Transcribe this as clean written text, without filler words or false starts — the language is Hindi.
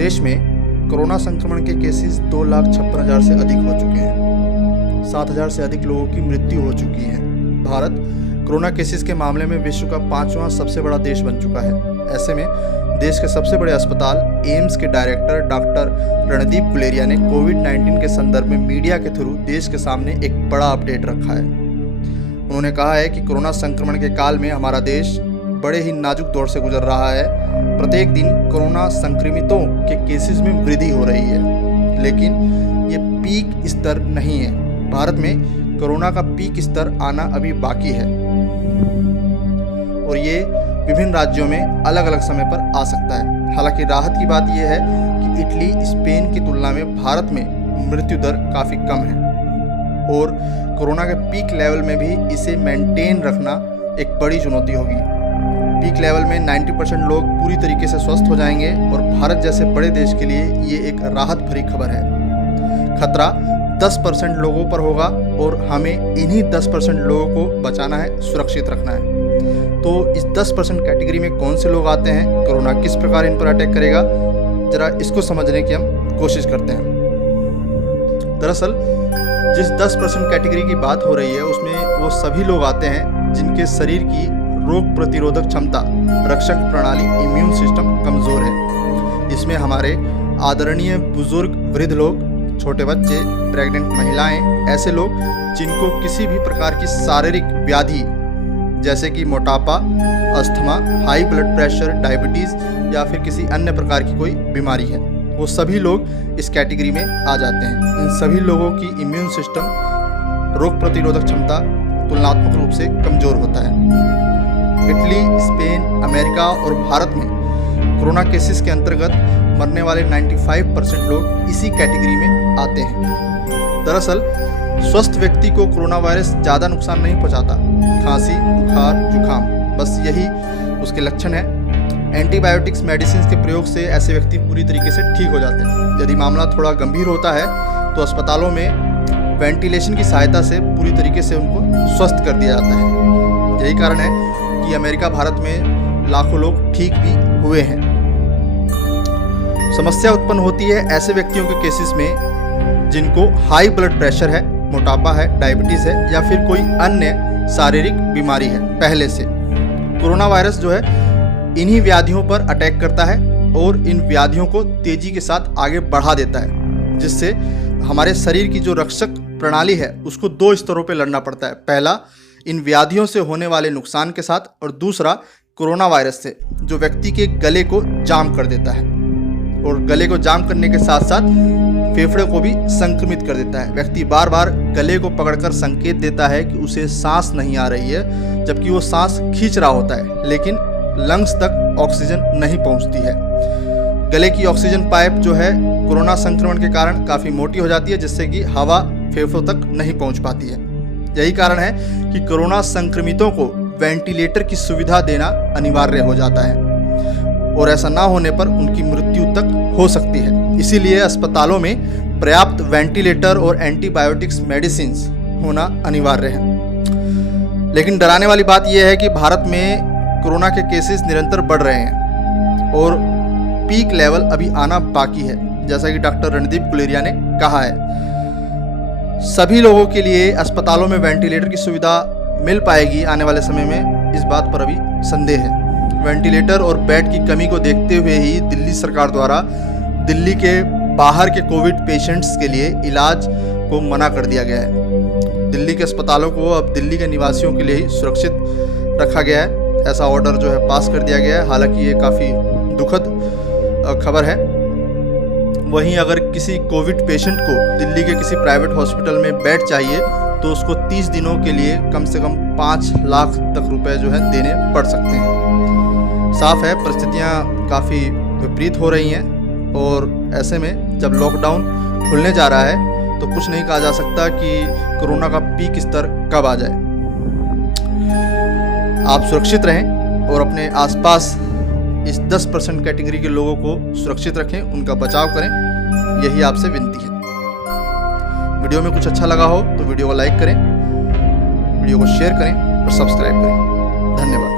देश में कोरोना संक्रमण के केसेस 2,56,000 से अधिक हो चुके हैं। 7,000 से अधिक लोगों की मृत्यु हो चुकी है। भारत कोरोना केसेस के मामले में विश्व का 5वां सबसे बड़ा देश बन चुका है। ऐसे में देश के सबसे बड़े अस्पताल एम्स के डायरेक्टर डॉक्टर रणदीप गुलेरिया ने कोविड-19 के संदर्भ में मीडिया के थ्रू देश के सामने एक बड़ा अपडेट रखा है। उन्होंने कहा है कि कोरोना संक्रमण के काल में हमारा देश बड़े ही नाजुक दौर से गुजर रहा है। प्रत्येक दिन कोरोना संक्रमितों के केसेस में वृद्धि हो रही है, लेकिन ये पीक स्तर नहीं है। भारत में कोरोना का पीक स्तर आना अभी बाकी है और ये विभिन्न राज्यों में अलग अलग समय पर आ सकता है। हालांकि राहत की बात यह है कि इटली, स्पेन की तुलना में भारत में मृत्यु दर काफ़ी कम है और कोरोना के पीक लेवल में भी इसे मेंटेन रखना एक बड़ी चुनौती होगी। पीक लेवल में 90% लोग पूरी तरीके से स्वस्थ हो जाएंगे और भारत जैसे बड़े देश के लिए ये एक राहत भरी खबर है। खतरा 10% लोगों पर होगा और हमें इन्हीं 10% लोगों को बचाना है, सुरक्षित रखना है। तो इस 10% कैटेगरी में कौन से लोग आते हैं, कोरोना किस प्रकार इन पर अटैक करेगा, जरा इसको समझने की हम कोशिश करते हैं। दरअसल जिस 10% कैटेगरी की बात हो रही है उसमें वो सभी लोग आते हैं जिनके शरीर की रोग प्रतिरोधक क्षमता, रक्षक प्रणाली, इम्यून सिस्टम कमज़ोर है। इसमें हमारे आदरणीय बुजुर्ग, वृद्ध लोग, छोटे बच्चे, प्रेग्नेंट महिलाएं, ऐसे लोग जिनको किसी भी प्रकार की शारीरिक व्याधि जैसे कि मोटापा, asthma, high blood pressure, diabetes या फिर किसी अन्य प्रकार की कोई बीमारी है, वो सभी लोग इस कैटेगरी में आ जाते हैं। इन सभी लोगों की इम्यून सिस्टम, रोग प्रतिरोधक क्षमता तुलनात्मक रूप से कमज़ोर होता है। इटली, स्पेन, अमेरिका और भारत में कोरोना केसेस के अंतर्गत मरने वाले 95% लोग इसी कैटेगरी में आते हैं। दरअसल स्वस्थ व्यक्ति को कोरोना वायरस ज़्यादा नुकसान नहीं पहुंचाता। खांसी, बुखार, जुखाम, बस यही उसके लक्षण है। एंटीबायोटिक्स मेडिसिन के प्रयोग से ऐसे व्यक्ति पूरी तरीके से ठीक हो जाते हैं। यदि मामला थोड़ा गंभीर होता है तो अस्पतालों में वेंटिलेशन की सहायता से पूरी तरीके से उनको स्वस्थ कर दिया जाता है। यही कारण है कि अमेरिका, भारत में लाखों लोग ठीक भी हुए हैं। समस्या उत्पन्न होती है ऐसे व्यक्तियों के केसेस में जिनको हाई ब्लड प्रेशर है, मोटापा है, डायबिटीज़ है या फिर कोई अन्य शारीरिक बीमारी है पहले से। कोरोना वायरस जो है इन्हीं व्याधियों पर अटैक करता है और इन व्याधियों को तेजी के साथ आगे बढ़ा देता है, जिससे हमारे शरीर की जो रक्षक प्रणाली है उसको 2 स्तरों पर लड़ना पड़ता है। पहला, इन व्याधियों से होने वाले नुकसान के साथ, और दूसरा कोरोना वायरस से जो व्यक्ति के गले को जाम कर देता है और गले को जाम करने के साथ साथ फेफड़े को भी संक्रमित कर देता है। व्यक्ति बार बार गले को पकड़कर संकेत देता है कि उसे सांस नहीं आ रही है, जबकि वो सांस खींच रहा होता है लेकिन लंग्स तक ऑक्सीजन नहीं पहुंचती है। गले की ऑक्सीजन पाइप जो है कोरोना संक्रमण के कारण काफ़ी मोटी हो जाती है, जिससे कि हवा फेफड़ों तक नहीं पहुंच पाती है। यही कारण है कि कोरोना संक्रमितों को वेंटिलेटर की सुविधा देना अनिवार्य हो जाता है और ऐसा ना होने पर उनकी मृत्यु तक हो सकती है। इसीलिए अस्पतालों में पर्याप्त वेंटिलेटर और एंटीबायोटिक्स मेडिसिन होना अनिवार्य है। लेकिन डराने वाली बात यह है कि भारत में कोरोना के केसेस निरंतर बढ़ रहे हैं और पीक लेवल अभी आना बाकी है, जैसा कि डॉक्टर रणदीप गुलेरिया ने कहा है। सभी लोगों के लिए अस्पतालों में वेंटिलेटर की सुविधा मिल पाएगी आने वाले समय में, इस बात पर अभी संदेह है। वेंटिलेटर और बेड की कमी को देखते हुए ही दिल्ली सरकार द्वारा दिल्ली के बाहर के कोविड पेशेंट्स के लिए इलाज को मना कर दिया गया है। दिल्ली के अस्पतालों को अब दिल्ली के निवासियों के लिए ही सुरक्षित रखा गया है, ऐसा ऑर्डर जो है पास कर दिया गया है। हालांकि ये काफ़ी दुखद खबर है। वहीं अगर किसी कोविड पेशेंट को दिल्ली के किसी प्राइवेट हॉस्पिटल में बेड चाहिए तो उसको 30 दिनों के लिए कम से कम 5 लाख तक रुपए जो है देने पड़ सकते हैं। साफ है परिस्थितियां काफ़ी विपरीत हो रही हैं और ऐसे में जब लॉकडाउन खुलने जा रहा है तो कुछ नहीं कहा जा सकता कि कोरोना का पीक स्तर कब आ जाए। आप सुरक्षित रहें और अपने आसपास इस 10% कैटेगरी के लोगों को सुरक्षित रखें, उनका बचाव करें, यही आपसे विनती है। वीडियो में कुछ अच्छा लगा हो तो वीडियो को लाइक करें, वीडियो को शेयर करें और सब्सक्राइब करें। धन्यवाद।